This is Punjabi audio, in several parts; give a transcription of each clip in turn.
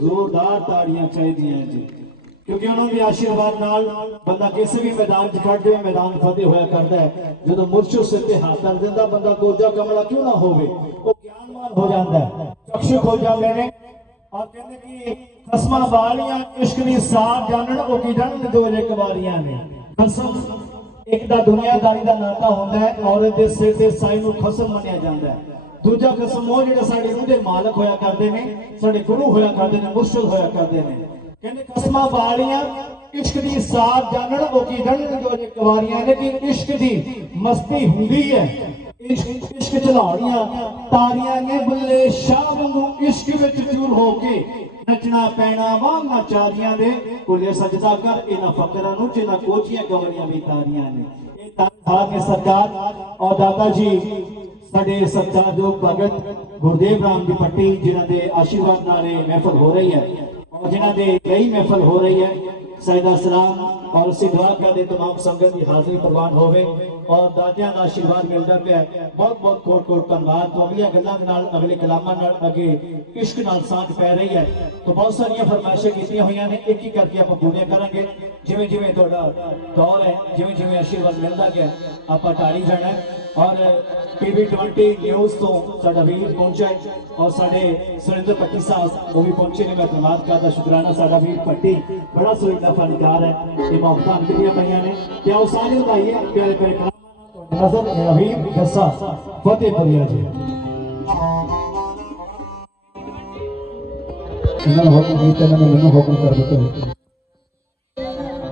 ਜ਼ੋਰਦਾਰ ਤਾੜੀਆਂ ਚਾਹੀਦੀਆਂ ਜੀ। ਕਿਉਂਕਿ ਉਹਨਾਂ ਦੇ ਆਸ਼ੀਰਵਾਦ ਨਾਲ ਬੰਦਾ ਕਿਸੇ ਵੀ ਮੈਦਾਨ 'ਚ ਖੜ ਜਾਵੇ ਮੈਦਾਨ ਫਤਿਹ ਹੋਇਆ ਕਰਦਾ ਹੈ। ਜਦੋਂ ਮੁਰਸ਼ਦ ਸਿਰ ਤੇ ਹੱਥ ਧਰ ਦਿੰਦਾ, ਬੰਦਾ ਕੋਜਾ ਕਮਲਾ ਕਿਉਂ ਨਾ ਹੋਵੇ? ਉਹ ਗਿਆਨਵਾਨ ਹੋ ਜਾਂਦਾ ਹੈ। ਚਕਸ਼ੂ ਖੁੱਲ ਜਾਂਦੇ ਨੇ ਔਰ ਕਹਿੰਦੇ ਕਿ ਖਸਮਾਂ ਵਾਲੀਆਂ ਇਸ਼ਕ ਦੀ ਸਾਥ ਜਾਣਨ, ਉਹ ਕੀ ਜਾਣਨ? ਦੋ ਇੱਕ ਵਾਰੀਆਂ ਨੇ। ਖਸਮ ਇੱਕ ਦਾ ਦੁਨੀਆਦਾਰੀ ਦਾ ਨਾਤਾ ਹੁੰਦਾ ਹੈ ਔਰਤ ਦੇ ਸਿਰ ਤੇ ਸਾਈ ਨੂੰ ਖਸਮ ਮੰਨਿਆ ਜਾਂਦਾ ਹੈ। ਦੂਜਾ ਕਸਮ ਉਹ ਜਿਹੜੇ ਸਾਡੇ ਰੂਹ ਮਾਲਕ ਹੋਇਆ ਕਰਦੇ ਨੇ, ਸਾਡੇ ਗੁਰੂ ਹੋਇਆ ਕਰਦੇ ਨੇ, ਮੁਰਸ਼ਦ ਹੋਇਆ ਕਰਦੇ ਨੇ। ਕਹਿੰਦੇ ਕਸਮਾਂ ਵਾਲੀਆਂ, ਇਸ਼ਕ ਦੀ ਸਾਥ ਜਾਣਨ, ਉਹ ਕੀ ਜਾਣਨ ਦੋ ਇੱਕ ਨੇ ਕਿ ਇਸ਼ਕ ਦੀ ਮਸਤੀ ਹੁੰਦੀ ਹੈ। ਇਸ਼ਕ ਇਸ਼ਕ ਚਲਾਉਣੀਆਂ, ਤਾਰੀਆਂ ਨੇ ਬੁੱਲੇ ਸ਼ਾਹ ਵਾਂਗੂ ਇਸ਼ਕ ਵਿੱਚ ਚੂਰ ਹੋ ਕੇ, ਨੱਚਣਾ ਪੈਣਾ ਵਾਂਗ ਨਚਾਰੀਆਂ ਦੇ ਕੁਲੇ ਸਜਦਾ ਕਰ ਇਹਨਾਂ ਫਕਰਾਂ ਨੂੰ ਜਿਨ੍ਹਾਂ ਕੋਚੀਆਂ ਗਵਰੀਆਂ ਵੀ ਤਾਰੀਆਂ ਨੇ। ਇਹ ਤਾਰ ਨੇ ਸਰਕਾਰ, ਔਰ ਦਾਦਾ ਜੀ سڑے ਸਤਿਕਾਰਯੋਗ جو ਗੁਰਦੇਵ ਰਾਮ ਦੀ کی پٹی ਦੇ دے آشیوات نارے محفل ہو رہی ہے اور جنہ دے گئی محفل ہو رہی ہے سیدہ سلام اور اسی دعا کا دے تمام سنگت کی حاضری پروان ہوئے اور دادیاں آشیوات میں ملتا پہ بہت بہت کھوٹ کوٹ تنواد تو اگلی گلہ نال اگلے کلامہ نال اگے عشق نال سانٹ پہ رہی ہے تو بہت ساری فرمائشیں کسی ہوئی ہیں ایک ہی کر کے آپ پوریاں کریں گے ਜਿਵੇਂ ਜਿਵੇਂ ਤੁਹਾਡਾ ਦੌਰ ਹੈ ਜਿਵੇਂ ਜਿਵੇਂ ਆਸ਼ੀਰਵਾਦ ਮਿਲਦਾ ਗਿਆ ਆਪਾਂ ਢਾਲੀ ਜਾਣਾ ਹੈ ਔਰ ਟੀਵੀ 20 ਨਿਊਜ਼ ਤੋਂ ਸਾਡਾ ਵੀਰ ਪਹੁੰਚਿਆ ਹੈ ਔਰ ਸਾਡੇ ਸੁਰਿੰਦਰ ਪੱਟੀ ਸਾਹਿਬ ਉਹ ਵੀ ਪਹੁੰਚੇ ਨੇ ਮੈਂ ਧੰਨਵਾਦ ਕਰਦਾ ਸ਼ੁਕਰਾਨਾ ਸਾਡਾ ਵੀਰ ਪੱਟੀ ਬੜਾ ਸੁਰਿੰਦਰ ਫਨਕਾਰ ਹੈ ਇਹ ਮੌਕਾ ਦਿੱਤੀਆਂ ਪਈਆਂ ਨੇ ਤੇ ਆਓ ਸਾਰੇ ਭਾਈਏ ਪਿਆਰੇ ਪਿਆਰੇ ਕਲਾਮਾਂ ਨਾਲ ਤੁਹਾਡੀ ਨਜ਼ਰ ਰਹੀਮ ਜੱਸਾ ਫਤਿਹ ਪਰੀਆ ਜੀ ਇਹਨਾਂ ਨੂੰ ਹੁਕਮ ਕੀਤਾ ਇਹਨਾਂ ਨੇ ਮੈਨੂੰ ਹੁਕਮ ਕਰ ਦਿੱਤਾ ਹੈ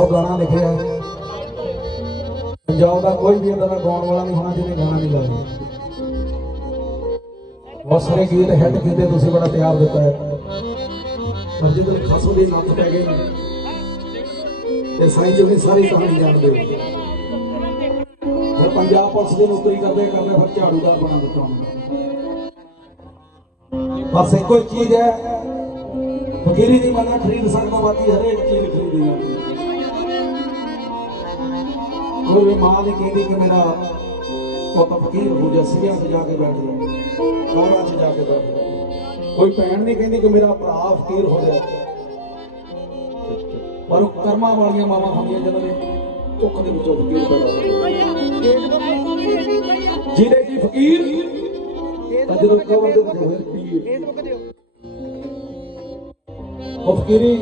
100 ਗਾਣਾ ਲਿਖਿਆ ਪੰਜਾਬ ਦਾ ਕੋਈ ਵੀ ਇਦਾਂ ਗਾਉਣ ਵਾਲਾ ਨਹੀਂ ਹੋਣਾ, ਜਿਹਨੇ ਗਾਣਾ ਨਹੀਂ ਲਾਇਆ। ਬਹੁਤ ਸਾਰੇ ਗੀਤ ਹਿੱਟ ਕੀਤੇ, ਤੁਸੀਂ ਬੜਾ ਪਿਆਰ ਦਿੱਤਾ ਹੈ। ਪਰ ਜਦੋਂ ਖਾਸੂ ਦੀ ਨੱਤ ਪੈ ਗਈ। ਤੇ ਸਾਈਂ ਜੀ ਦੀ ਸਾਰੀ ਕਹਾਣੀ ਜਾਣਦੇ ਉਹ ਪੰਜਾਬ ਪੁਲਿਸ ਦੀ ਨੌਕਰੀ ਕਰਦੇ ਕਰਦੇ ਫਿਰ ਝਾੜੂਦਾਰ ਬਣਾ ਦਿੱਤਾ ਬਸ ਇੱਕੋ ਚੀਜ਼ ਹੈ। ਫਕੀਰੀ ਦੀ ਮੰਨਾ ਖਰੀਦ ਸਕਦਾ, ਬਾਕੀ ਹਰੇਕ ਚੀਜ਼ ਖਰੀਦੀ ਜਾਂਦੀ ਕੋਈ ਮਾਂ ਨਹੀਂ ਕਹਿੰਦੀ ਕਿ ਮੇਰਾ ਪੁੱਤ ਫਕੀਰ ਹੋ ਜਾ ਸਿਵਿਆਂ 'ਚ ਜਾ ਕੇ ਬੈਠ ਜਾ ਕਾਰਾਂ 'ਚ ਜਾ ਕੇ ਬੈਠ ਜਾ। ਕੋਈ ਭੈਣ ਨਹੀਂ ਕਹਿੰਦੀ ਕਿ ਮੇਰਾ ਭਰਾ ਫਕੀਰ ਹੋ ਜਾ। ਪਰ ਉਹ ਕਰਮਾਂ ਵਾਲੀਆਂ ਮਾਵਾਂ ਹੁੰਦੀਆਂ ਜਿਹਨਾਂ ਨੇ ਭੁੱਖ ਦੇ ਵਿੱਚੋਂ ਫਕੀਰ ਪੈਦਾ ਜਿਹਦੇ ਜੀ ਫਕੀਰ ਜਦੋਂ ਕਬਰ ਦੇ ਵਿੱਚ ਪੀਰ। ਉਹ ਫਕੀਰੀ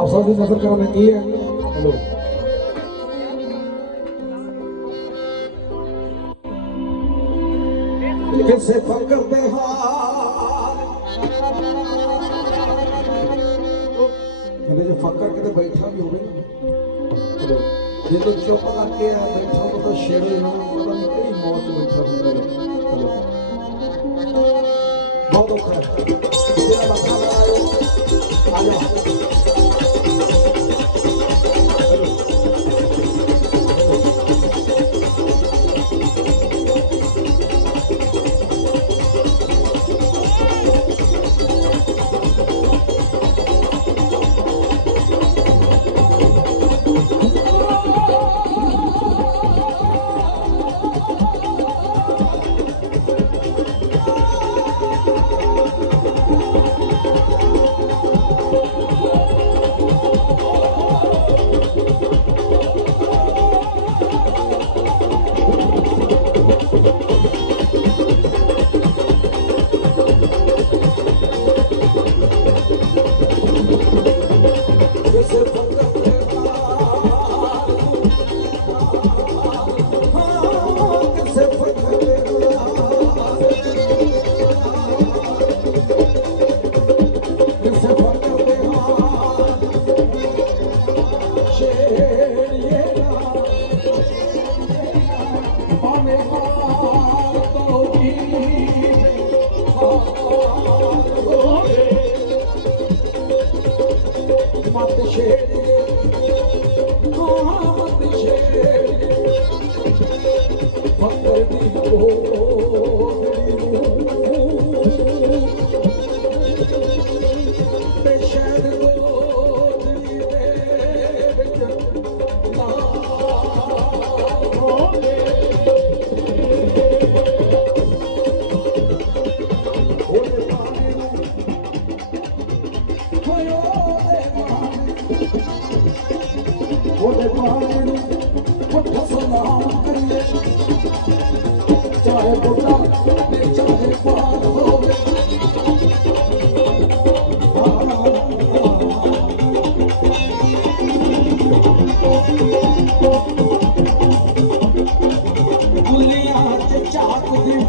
ਅਫਸਰ ਦੀ ਨਜ਼ਰ ਕਰਨ ਕੀ ਹੈ। ਹੈਲੋ। کسے فقر دے ہار جو فقر کے تو بیٹھا بھی ہوئے نا۔ یہ تو چپ آ کے بیٹھا ہو تو شیر امام پتہ نہیں کئی موت بیٹھا ہو بہت اوکھا ہے آجو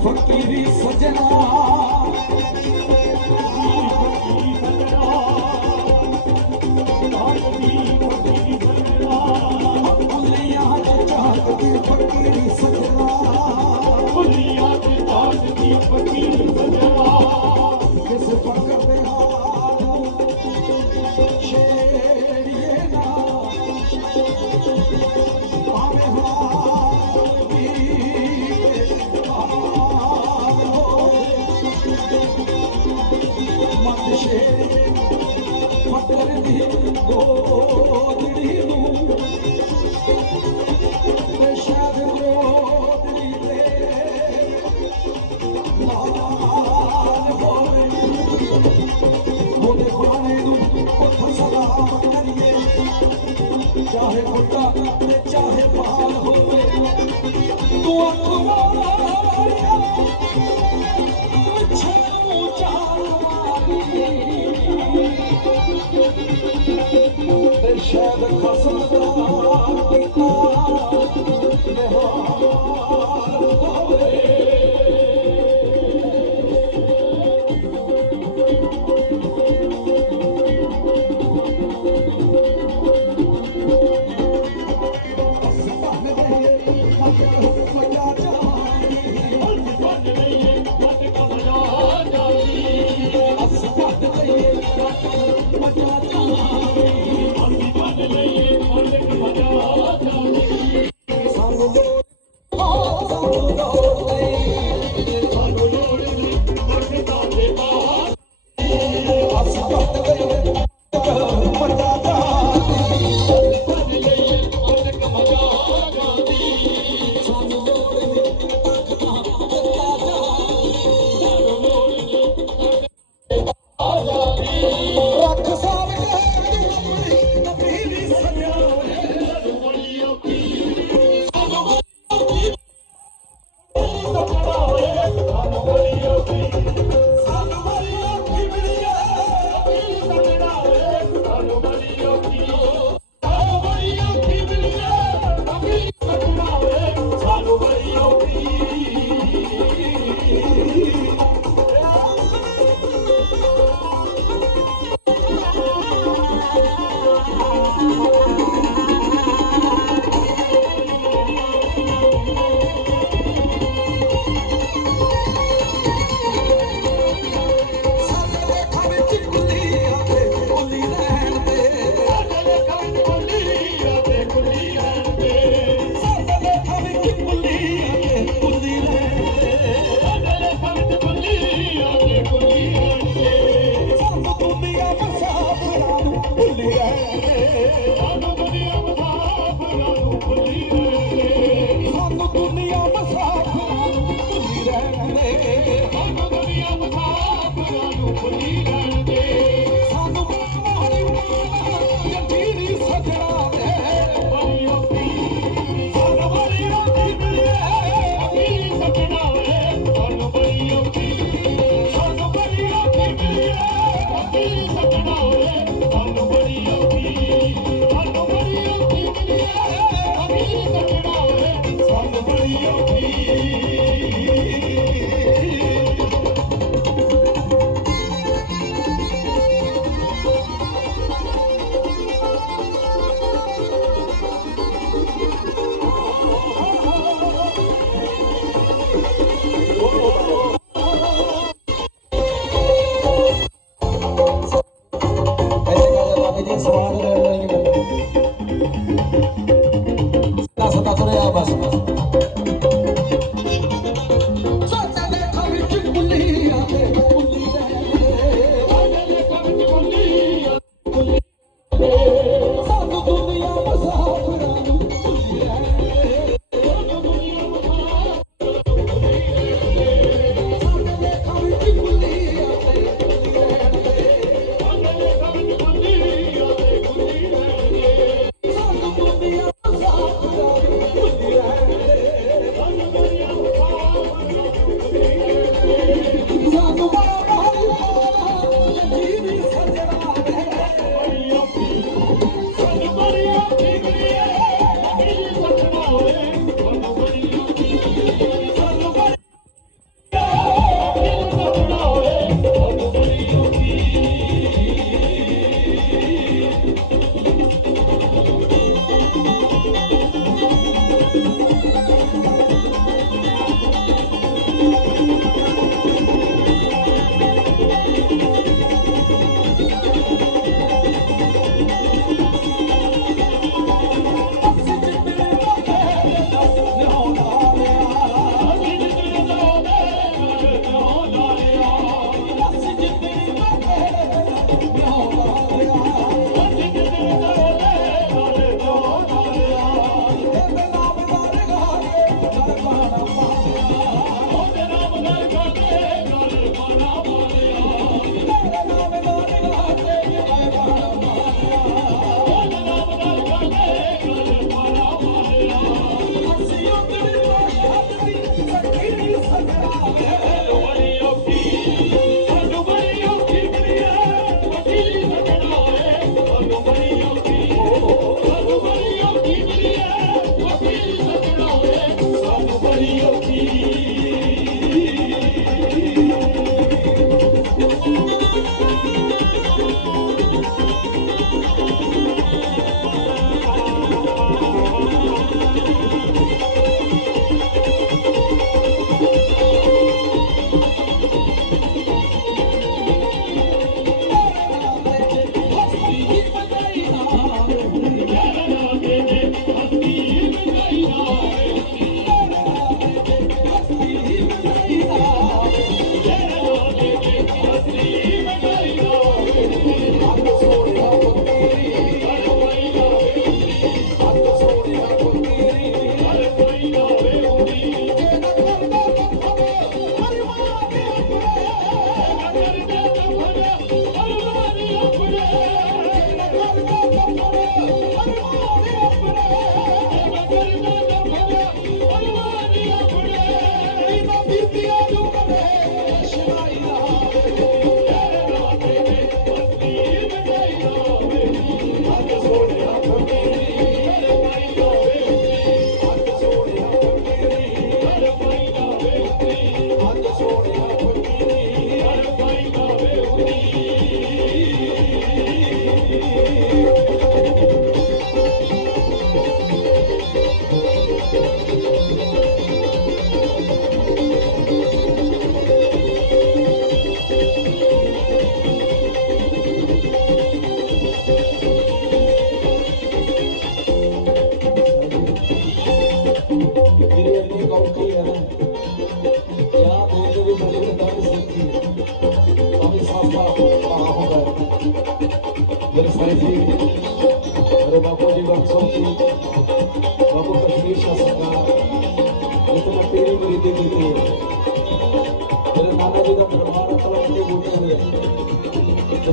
ਫਕੀਰੀ ਸਜਣਾ। चाहे बुढ़ा चाहे पहाड़ हो तू अखबार Oh,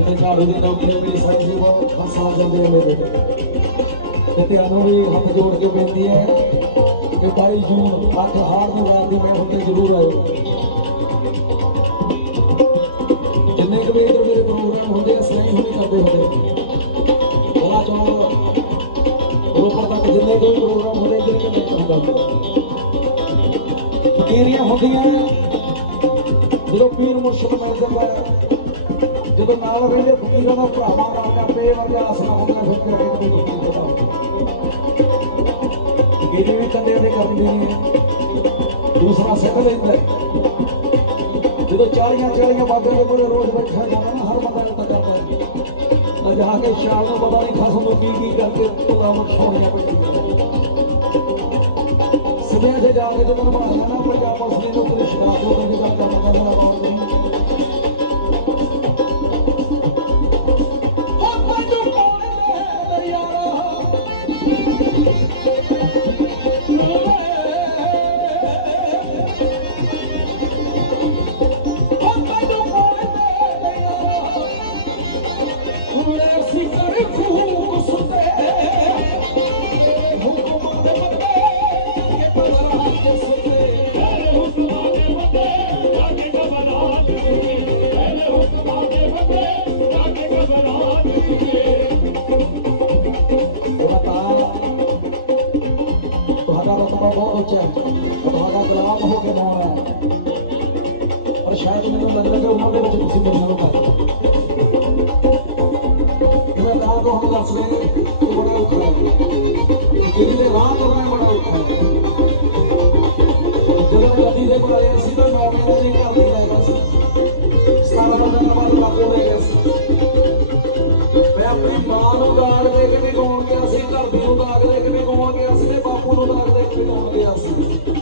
ਜਿੱਥੇ ਝਾੜੂ ਦੀ ਨੌਕਰੀ ਮੇਰੀ ਸਾਈ ਜੀ ਬਹੁਤ ਫਸਾ ਜਾਂਦੇ ਆ ਮੇਰੇ ਤੇ ਤੁਹਾਨੂੰ ਵੀ ਹੱਥ ਜੋੜ ਕੇ ਬੇਨਤੀ ਹੈ ਕਿ 22 ਜੂਨ ਅੱਠ ਹਾਰ ਦੀ ਰਾਤ ਦੀ ਮੈਂ ਹੁੰਦੇ ਜ਼ਰੂਰ ਆਇਓ ਜਿੰਨੇ ਕੁ ਵੀ ਇੱਧਰ ਮੇਰੇ ਪ੍ਰੋਗਰਾਮ ਹੁੰਦੇ ਆ ਸਹੀ ਹੋਣੀ ਕਰਦੇ ਹੁੰਦੇ ਉਹਨਾਂ ਚੋਂ ਰੋਪੜ ਤੱਕ ਜਿੰਨੇ ਕੋਈ ਪ੍ਰੋਗਰਾਮ ਹੁੰਦੇ ਇੱਧਰ ਕਿ ਨਹੀਂ ਹੁੰਦਾ ਫਕੀਰੀਆਂ ਹੁੰਦੀਆਂ ਜਦੋਂ ਪੀਰ ਮੁਰਸ਼ਿਦ ਮਿਲ ਜਾਂਦਾ ਹੈ, ਜਦੋਂ ਨਾਲ ਰਹਿੰਦੇ ਫਕੀਰਾਂ ਦਾ ਭਰਾਵਾਂ ਵਰਗਾ ਪੇ ਵਰਗਾ ਆਸਰਾ ਹੁੰਦਾ ਫਿਰ ਕਿ ਕੋਈ ਫਕੀਰ ਹੁੰਦਾ ਫਕੀਰੀ ਵੀ ਕੰਦੇ ਦੇ ਕਰਦੀ ਹੈ ਦੂਸਰਾ ਸਿੱਖ ਲੈਂਦਾ ਜਦੋਂ ਚਾਲੀਆਂ ਚਾਲੀਆਂ ਬਾਬੇ ਦੇ ਕੋਲ ਰੋਜ਼ ਬੈਠਾ ਜਾਣਾ ਨਾ, ਹਰ ਬੰਦਾ ਨੂੰ ਕਰਦਾ ਹੈ। ਤਾਂ ਜਾ ਕੇ ਸ਼ਾਮ ਨੂੰ ਪਤਾ ਨਹੀਂ ਖਸਮ ਨੂੰ ਕੀ ਕੀ ਕਰਕੇ ਉਹਦਾ ਮਤ ਛੋੜੀਆਂ ਪੈਂਦੀਆਂ ਸਵੇਰ ਤੇ ਜਾ ਕੇ ਜਦੋਂ ਬਣਾਇਆ ਨਾ, ਪੰਜਾਬ ਉਸ ਨੇ ਨੂੰ ਕ੍ਰਿਸ਼ਨਾ ਜੋ ਦੀ ਗੱਲ konularda ekonomiye yansıyor.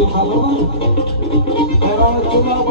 আমি খাব না আমার জন্য